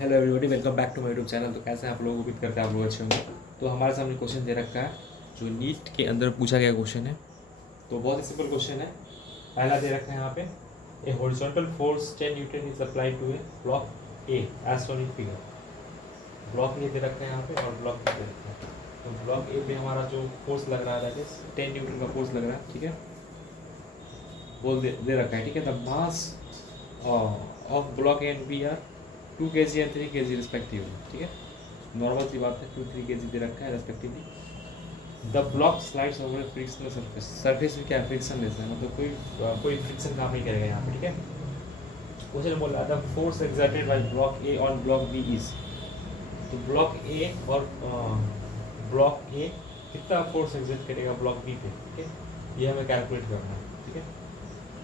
Hello everybody, welcome back to my YouTube channel. तो कैसे हैं आप लोग? उम्मीद करते हैं आप लोग अच्छे होंगे। तो हमारे सामने क्वेश्चन दे रखा है जो नीट के अंदर पूछा गया क्वेश्चन है। तो बहुत ही सिंपल क्वेश्चन है। पहला दे रखा है यहाँ पे, a horizontal force 10 newton is applied to a block A as shown in figure. Block A दे रखा है यहाँ पे और ब्लॉक बी दे रखा है। तो ब्लॉक ए पे हमारा जो फोर्स लग रहा है दैट इज 10 न्यूटन का फोर्स लग रहा है, ठीक है। बोल दे रखा है, ठीक है। The mass of block A and B are 2 kg and 3 kg respectively, ठीक है। नॉर्मल सी बात है, 2-3 kg दे रखा है respectively. The block slides over frictional surface. Surface में क्या है? फ्रिक्शन लेस है, मतलब कोई फ्रिक्शन काम नहीं करेगा यहाँ पे, ठीक है। क्वेश्चन बोल रहा है the force exerted by block A on block B is. तो ब्लॉक ए और ब्लॉक ए कितना फोर्स एक्सर्ट करेगा ब्लॉक बी पे, ठीक है। ये हमें कैलकुलेट करना है, ठीक है।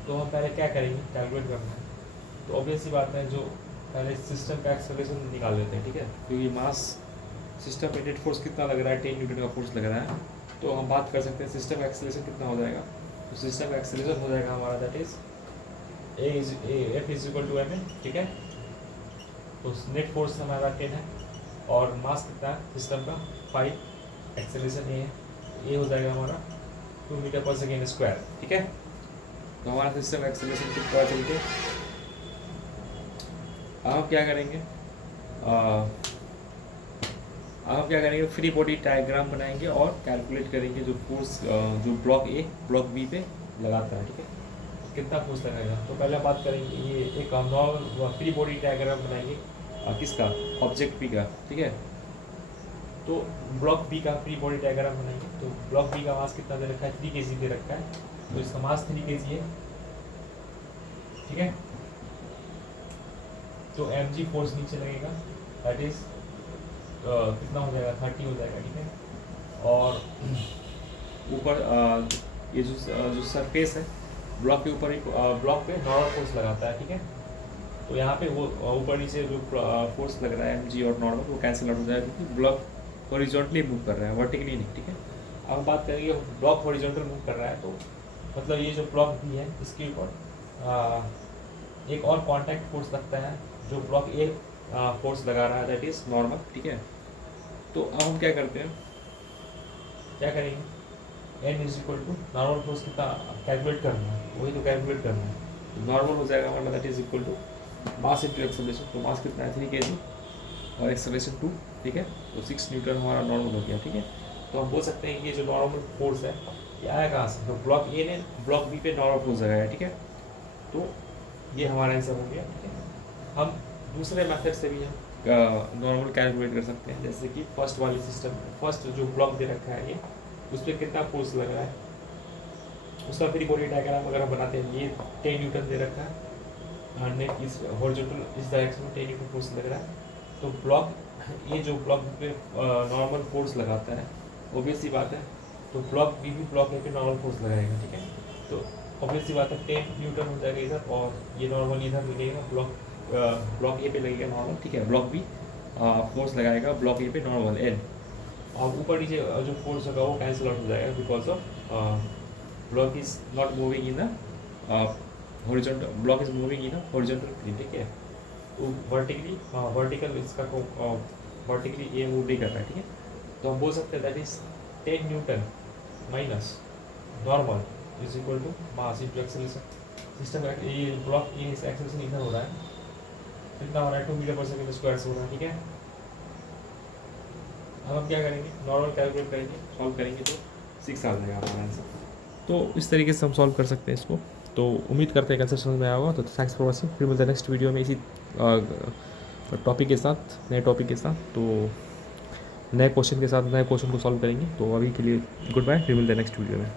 तो हम पहले क्या करेंगे? कैलकुलेट करना है। तो ऑब्वियस सी बात है, जो पहले सिस्टम का एक्सेलरेशन निकाल लेते हैं, ठीक है। क्योंकि मास सिस्टम पे नेट फोर्स कितना लग रहा है? 10 न्यूटन का फोर्स लग रहा है। तो हम बात कर सकते हैं सिस्टम का एक्सेलरेशन कितना हो जाएगा। तो सिस्टम का एक्सेलरेशन हो जाएगा हमारा that is F is equal to M A, ठीक है। तो नेट फोर्स हमारा 10 है और मास कितना है सिस्टम का 5, एक्सेलरेशन ये है, ये हो जाएगा हमारा 2 मीटर पर सेकेंड स्क्वायर, ठीक है। तो हमारा सिस्टम का एक्सेलरेशन कितना चलते। अब हम क्या करेंगे? फ्री बॉडी डायग्राम बनाएंगे और कैलकुलेट करेंगे जो फोर्स जो ब्लॉक ए ब्लॉक बी पे लगाता है, ठीक है। कितना फोर्स लगाएगा। तो पहले बात करेंगे, ये एक नॉर्मल फ्री बॉडी डायग्राम बनाएंगे किसका? ऑब्जेक्ट बी का, ठीक है। तो ब्लॉक बी का फ्री बॉडी डायग्राम बनाएंगे। तो ब्लॉक बी का मास कितना दे रखा है? 3 kg दे रखा है। तो इसका मास 3 kg है, ठीक है। तो mg फोर्स नीचे लगेगा, दैट इज कितना हो जाएगा? 30 हो जाएगा, ठीक है। और ऊपर ये जो सरफेस है ब्लॉक के ऊपर ब्लॉक पे नॉर्मल फोर्स लगाता है, ठीक है। तो यहाँ पे वो ऊपर नीचे जो फोर्स लग रहा है mg और नॉर्मल, वो कैंसिल आउट हो जाएगा क्योंकि ब्लॉक हॉरिजॉन्टली मूव कर रहा है, वर्टिकली नहीं, ठीक है। अब हम बात करेंगे ब्लॉक हॉरिजॉन्टल मूव कर रहा है, तो मतलब ये जो ब्लॉक भी है इसके ऊपर एक और कॉन्टैक्ट फोर्स लगता है जो ब्लॉक ए फोर्स लगा रहा है, दैट इज नॉर्मल, ठीक है। तो अब हम क्या करते हैं, क्या करेंगे? N is equal to normal force कितना कैलकुलेट करना है, वही तो कैलकुलेट करना है। नॉर्मल हो जाएगा हमारा that is equal to mass into acceleration. तो मास कितना है? 3 kg और एक्सेलरेशन 2, ठीक है। तो 6 न्यूटन हमारा नॉर्मल हो गया, ठीक है। तो हम बोल सकते हैं कि ये जो नॉर्मल फोर्स है ये आया कहाँ से? तो ब्लॉक ए ने ब्लॉक बी पे नॉर्मल फोर्स लगाया, ठीक है। तो ये हमारा आंसर हो गया, ठीक है। हम दूसरे मेथड से भी हम नॉर्मल कैलकुलेट कर सकते हैं, जैसे कि फर्स्ट वाली सिस्टम, फर्स्ट जो ब्लॉक दे रखा है ये, उस पर कितना फोर्स लग रहा है उसका फ्री बॉडी डायग्राम अगर हम बनाते हैं, ये 10 न्यूटन दे रखा है, नेट इस हॉरिजॉन्टल इस डायरेक्शन में 10 न्यूटन फोर्स लग रहा है। तो ब्लॉक ये जो ब्लॉक पे नॉर्मल फोर्स लगाता है, ऑब्वियस सी बात है, तो ब्लॉक बी भी ब्लॉक ए पे नॉर्मल फोर्स लगाएगा, ठीक है। तो ऑब्वियस सी बात है 10 न्यूटन हो जाएगा इधर और ये नॉर्मल इधर मिलेगा, ब्लॉक ए पे लगेगा नॉर्मल, ठीक है। ब्लॉक बी फोर्स लगाएगा ब्लॉक ए पे नॉर्मल एन, और ऊपर नीचे जो फोर्स होगा वो कैंसिल आउट हो जाएगा because of block is not moving in the horizontal, block is moving in the horizontal plane, ठीक है। तो वर्टिकल इसका वर्टिकली ये मूव नहीं कर रहा है, ठीक है। तो हम बोल सकते हैं that is 10 newton minus normal is equal to mass into acceleration. System ये ब्लॉक ये एक्सेलरेशन इधर हो रहा है, कितना हो रहा है? 2 मीटर पर सेकेंड स्क्वायर से हो रहा है, ठीक है। अब हम क्या करेंगे? नॉर्मल कैलकुलेट करेंगे, सॉल्व करेंगे तो 6 आ जाएगा हमारा आंसर। तो इस तरीके से हम सॉल्व कर सकते हैं इसको। तो उम्मीद करते हैं कि आंसर समझ में आया होगा। तो थैंक्स फॉर वॉचिंग। फिर मिलते हैं नेक्स्ट वीडियो में इसी टॉपिक के साथ, नए टॉपिक के साथ। तो नए क्वेश्चन के साथ नए क्वेश्चन को सॉल्व करेंगे। तो अभी के लिए गुड बाय, फिर मिलते हैं नेक्स्ट वीडियो में।